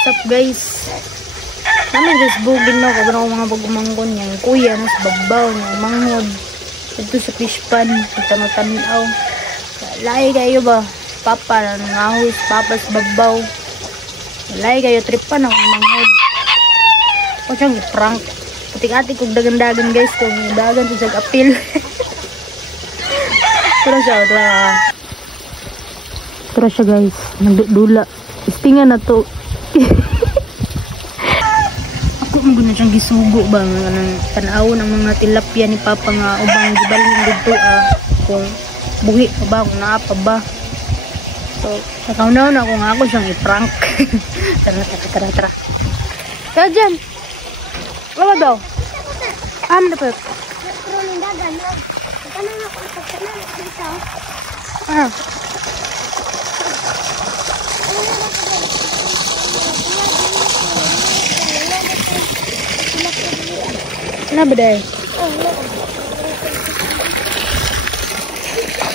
What's up guys? Namin guys bugin no kag mga bagumanggon yang kuya nas babaw nga manghod dito sa fish pan tanaw-tanaw. Lahi kayo ba? Papa na ngahos papas babaw. Lahi kayo tripan ang manghod. O siyang prank. Putik-ati kog dagan-dagan guys kung dagan to sa apil. Terus siya guys, nagdula. Istingan na to. Ako maguna siyang gisugo ba ng tanawon ang mga tilapia ni Papa nga ubang gibalhin dito kung buhi pa ba kung naapa ba. So, nakaw-naw na kung ako siyang i-prank. Tara. Kaya dyan. Ano daw? Ano dapat? Ano ba day?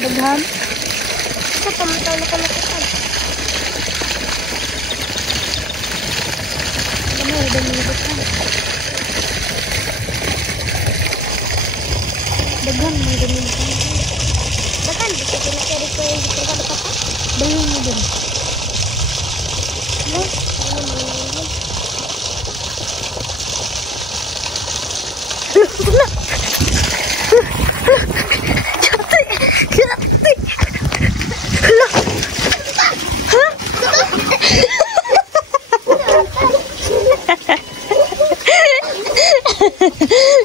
Daghan? Ito pamataw na kalakasan. Ano yung dami na daghan may dami na daghan, di ko pinakari ko yung dito ka pa? Daghan mo dun. Ano?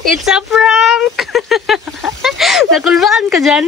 It's a prank! Nakulbaan ka dyan?